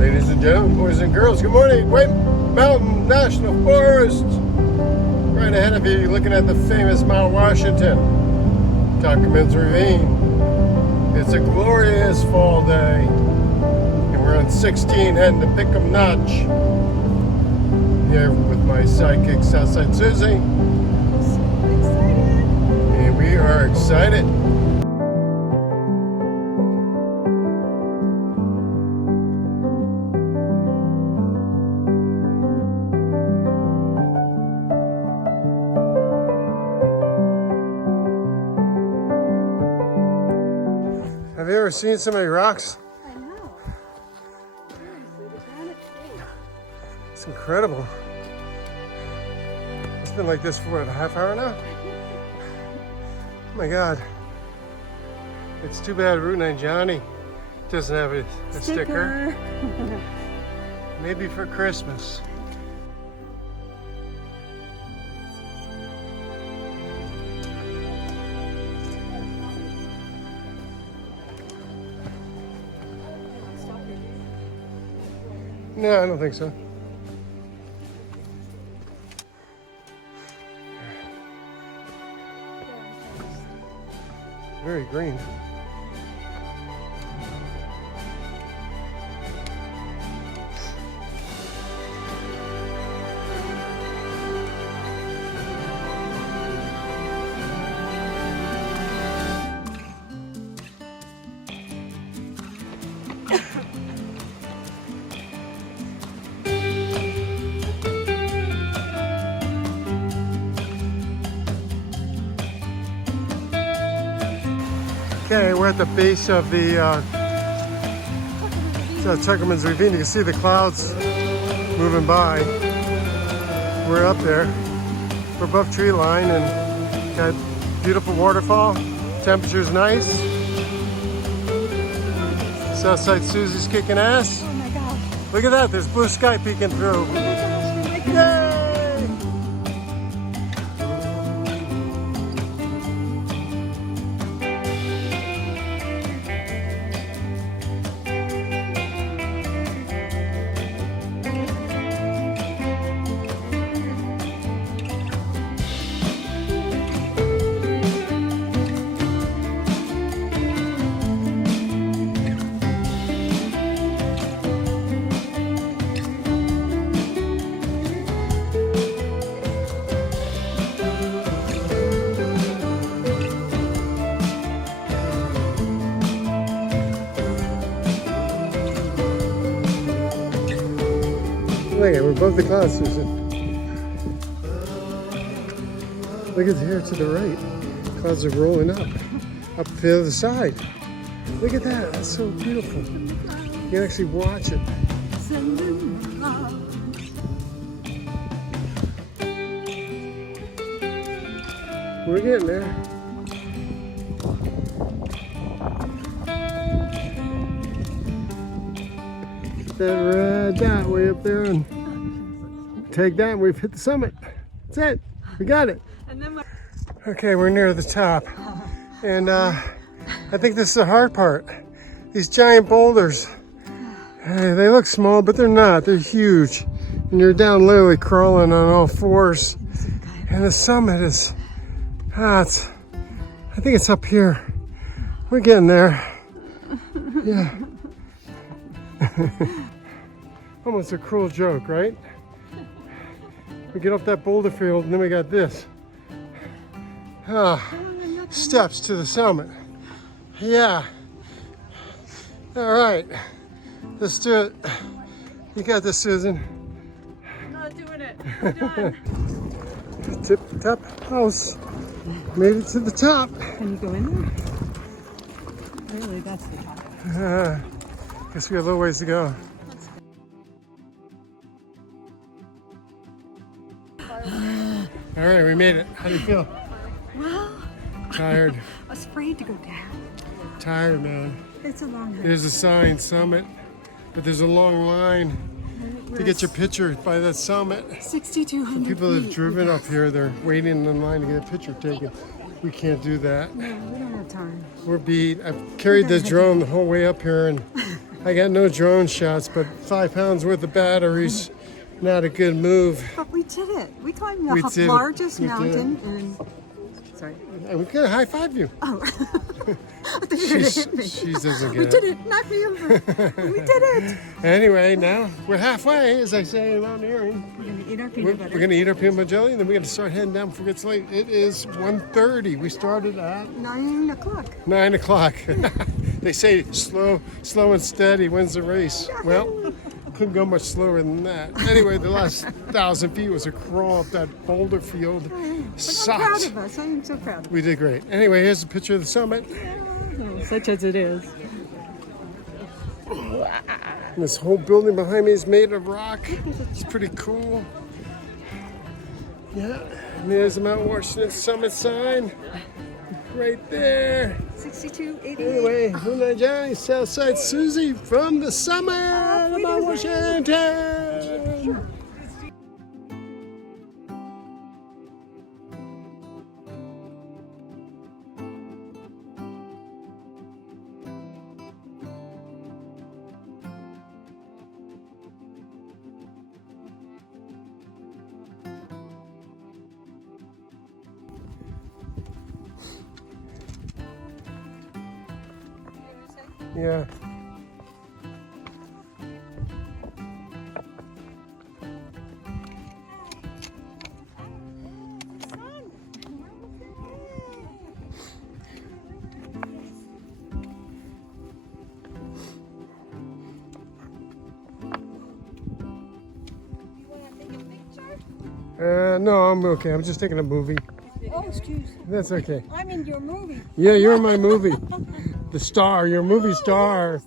Ladies and gentlemen, boys and girls, good morning. White Mountain National Forest. Right ahead of you, looking at the famous Mount Washington, Tuckerman Ravine. It's a glorious fall day, and we're on 16 heading to Pinkham Notch. Here with my sidekick, Southside Susie. So excited. And we are excited. Have you ever seen so many rocks? I know. Seriously, the planet state. It's incredible. It's been like this for what, a half hour now? Oh my God. It's too bad Route 9 Johnny doesn't have a sticker. Maybe for Christmas. No, I don't think so. Very green. Okay, we're at the base of the Tuckerman Ravine. You can see the clouds moving by. We're up there. We're above tree line and got beautiful waterfall. Temperature's nice. Southside Susie's kicking ass. Oh my gosh. Look at that, there's blue sky peeking through. Oh my gosh, you're making Yay! Look at, we're above the clouds, Susan. Look at here to the right. Clouds are rolling up the other side. Look at that, that's so beautiful. You can actually watch it. We're getting there. That red dot way up there and take that and we've hit the summit. That's it. We got it. And then Okay, we're near the top. And I think this is the hard part. These giant boulders. They look small, but they're not. They're huge. And you're down literally crawling on all fours. And the summit is, I think it's up here. We're getting there. Yeah. Almost a cruel joke, right? We get off that boulder field and then we got this. Steps to the summit. Yeah. All right. Let's do it. You got this, Susan. I'm not doing it. I'm done. Tip top house. Made it to the top. Can you go in there? Really, that's the top. Guess we have a little ways to go. All right, we made it. How do you feel? Well, Tired. I was afraid to go down. Tired, man. It's a long hike. There's a sign, summit, but there's a long line to get your picture by that summit. 6,200 People that have feet. driven up here, they're waiting in line to get a picture taken. We can't do that. No, we don't have time. We're beat. I've carried this drone the whole way up here and I got no drone shots, but 5 pounds worth of batteries, not a good move. But we did it. We climbed We the did it. largest We did mountain in. Sorry. We could high five you. Oh. I thought you were gonna hit me. She doesn't We get did it. it. Knock me over. We did it. Anyway, now we're halfway, as I say in mountaineering. We're gonna eat our We're, peanut butter. we're going to eat our peanut butter jelly, and then we're going to start heading down before it gets late. It is 1:30. We started at 9 o'clock. 9 o'clock. They say slow and steady wins the race. Well, couldn't go much slower than that. Anyway, the last 1,000 feet was a crawl up that boulder field. But I'm proud Sucked. of us. I am so proud of us. We did great. Anyway, here's a picture of the summit. Such as it is. And this whole building behind me is made of rock. It's pretty cool. Yeah, and there's the Mount Washington summit sign right there. 6288. Anyway, Moonlight Johnny, Southside Susie from the summit of Mount Washington. Yeah. No, I'm okay. I'm just taking a movie. Oh, excuse me. That's okay. I'm in your movie. Yeah, you're in my movie. The star, you're a movie star.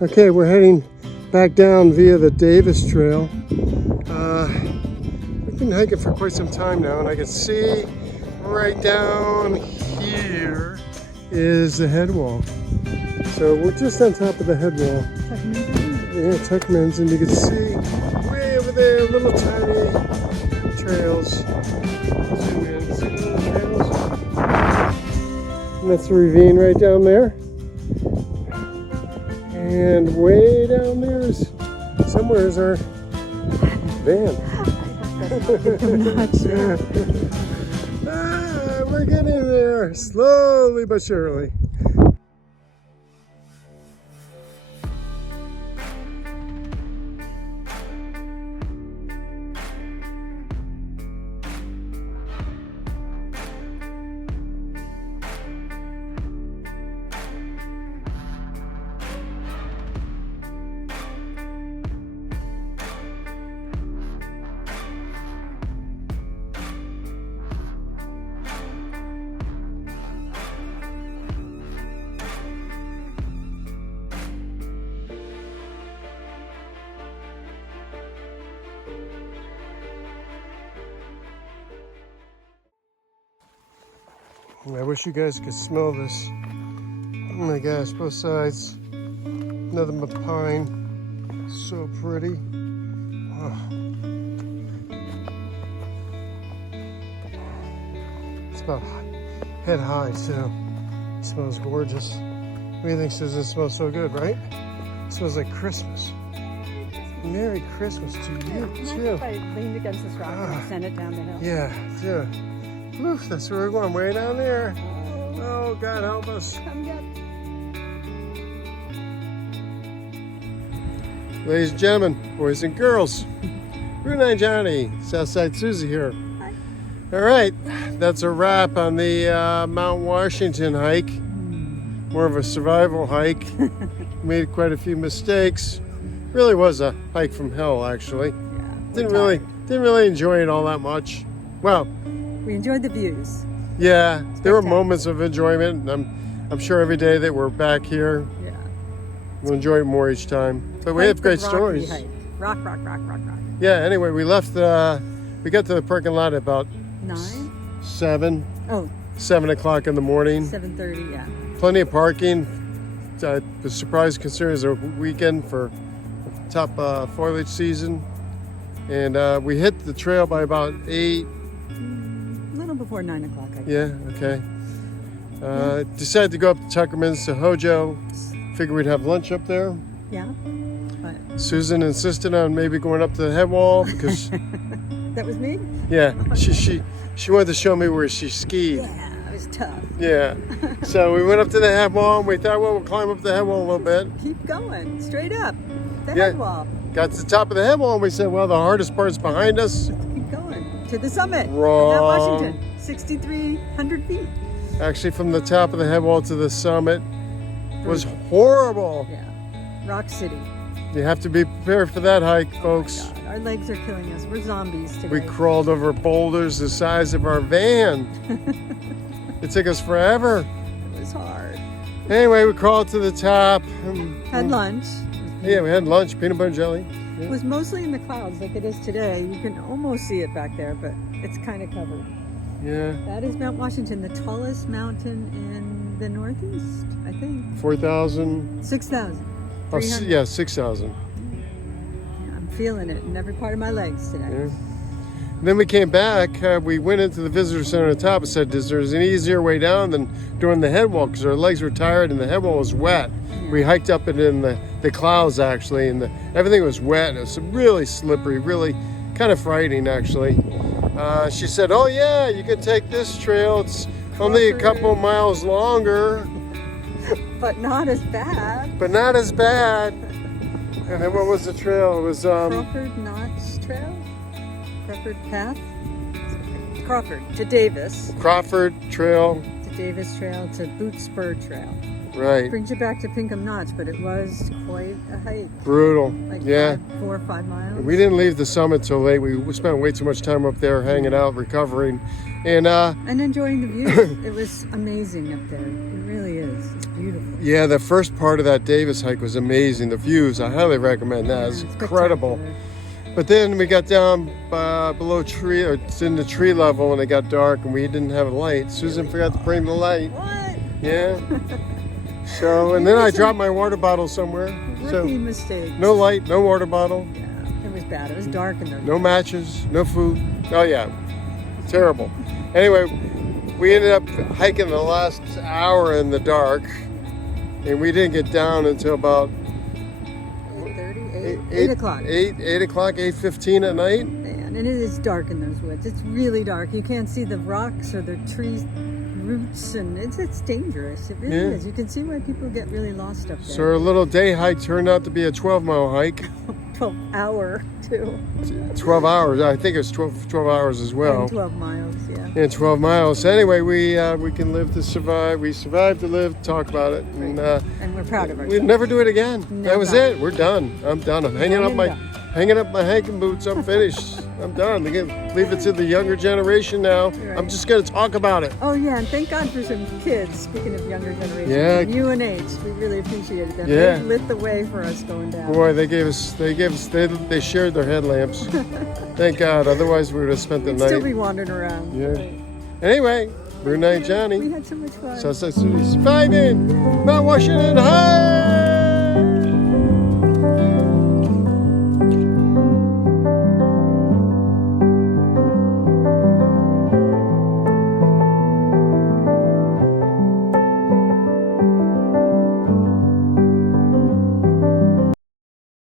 Okay, we're heading back down via the Davis Trail. We've been hiking for quite some time now, and I can see right down here is the head wall. So we're just on top of the head wall. Yeah, Tuckerman's, and you can see way over there little tiny trails. Zoom in, see the little trails? And that's the ravine right down there. And way down there is somewhere is our van. I'm not sure. We're getting there slowly but surely. I wish you guys could smell this. Oh my gosh, both sides. Nothing but pine. So pretty. Oh. It's about head high too. It smells gorgeous. What do you think, Susan? It smells so good, right? It smells like Christmas. Merry Christmas to you too. If I leaned against this rock and sent it down the hill. Yeah, yeah. Oof, that's where we're going, way down there. Oh, God help us. Come get. Ladies and gentlemen, boys and girls, Route 9 Johnny, Southside Susie here. Hi. All right, that's a wrap on the Mount Washington hike. More of a survival hike. Made quite a few mistakes. Really was a hike from hell, actually. Yeah, Didn't really enjoy it all that much. Well, we enjoyed the views. yeah, there were moments of enjoyment. I'm sure every day that we're back here, Yeah. we'll enjoy it more each time. But we have great stories. Hike. Rock. Yeah, anyway, we got to the parking lot at about 9? 7 Oh, o'clock in the morning. 7:30, yeah. Plenty of parking. The surprise considering it's a weekend for top foliage season. And we hit the trail by about 8. A little before 9 o'clock, I guess. Yeah, okay. Decided to go up to Tuckerman's to Hojo. Figured we'd have lunch up there. Yeah. But Susan insisted on maybe going up to the head wall because, that was me? yeah, she wanted to show me where she skied. Yeah, it was tough. Yeah. So we went up to the head wall and we thought, well, we'll climb up the head wall a little bit. Keep going, straight up. The Yeah. head wall. Got to the top of the head wall and we said, well, the hardest part's behind us. Keep going. To the summit. Wrong. Mount Washington. 6,300 feet. Actually, from the top of the head wall to the summit was horrible. Yeah. Rock City. You have to be prepared for that hike, folks. God, our legs are killing us. We're zombies today. We crawled over boulders the size of our van. It took us forever. It was hard. Anyway, we crawled to the top. Had lunch. Yeah, we had lunch, peanut butter and jelly. It was mostly in the clouds like it is today. You can almost see it back there, but it's kind of covered. Yeah. That is Mount Washington, the tallest mountain in the Northeast, I think. 4,000. 6,000. Oh, yeah, 6,000. I'm feeling it in every part of my legs today. Yeah. Then we came back. We went into the visitor center at the top and said, there's an easier way down than doing the head wall because our legs were tired and the head wall was wet. We hiked up it in the clouds actually, and everything was wet. And it was really slippery, really kind of frightening actually. She said, oh yeah, you can take this trail. It's only a couple miles longer. But not as bad. But not as bad. And then what was the trail? It was Crawford Notch Trail? Crawford Path? Crawford to Davis. Crawford Trail. To Davis Trail to Boott Spur Trail. Right. Brings you back to Pinkham Notch, but it was quite a hike. Brutal. Like yeah. 4 or 5 miles. We didn't leave the summit till late. We spent way too much time up there hanging out, recovering, and enjoying the view. It was amazing up there. It really is. It's beautiful. Yeah, the first part of that Davis hike was amazing. The views, I highly recommend that. It's incredible. But then we got down below tree, or in the tree level, and it got dark, and we didn't have a light. Susan forgot to bring the light. What? Yeah. So, and then I dropped my water bottle somewhere. Rookie mistakes. No light, no water bottle. Yeah, it was bad. It was dark in there. No matches, no food. Oh yeah, terrible. Anyway, we ended up hiking the last hour in the dark, and we didn't get down until about 8 o'clock. 8 o'clock, 8:15 at night. Man, and it is dark in those woods. It's really dark. You can't see the rocks or the trees roots, and it's dangerous. It really is. You can see why people get really lost up there. So our little day hike turned out to be a 12-mile hike. 12-hour too. 12 hours. I think it's 12 hours as well. And 12 miles, yeah. And 12 miles. So anyway, we can live to survive. We survived to live. Talk about it. And we're proud of ourselves. We'd never do it again. Never. That was it. We're done. I'm done. I'm hanging up my hiking boots. I'm finished. I'm done. They can leave it to the younger generation now. Right. I'm just going to talk about it. Oh yeah, and thank God for some kids. Speaking of younger generation, Yeah. UNH, we really appreciated them. Yeah. They lit the way for us going down. Boy, they shared their headlamps. Thank God. Otherwise, we would have spent the We'd night. still be wandering around. Yeah. Anyway, Brunei Johnny. We had so much fun. Sussex City surviving. Mount Washington High.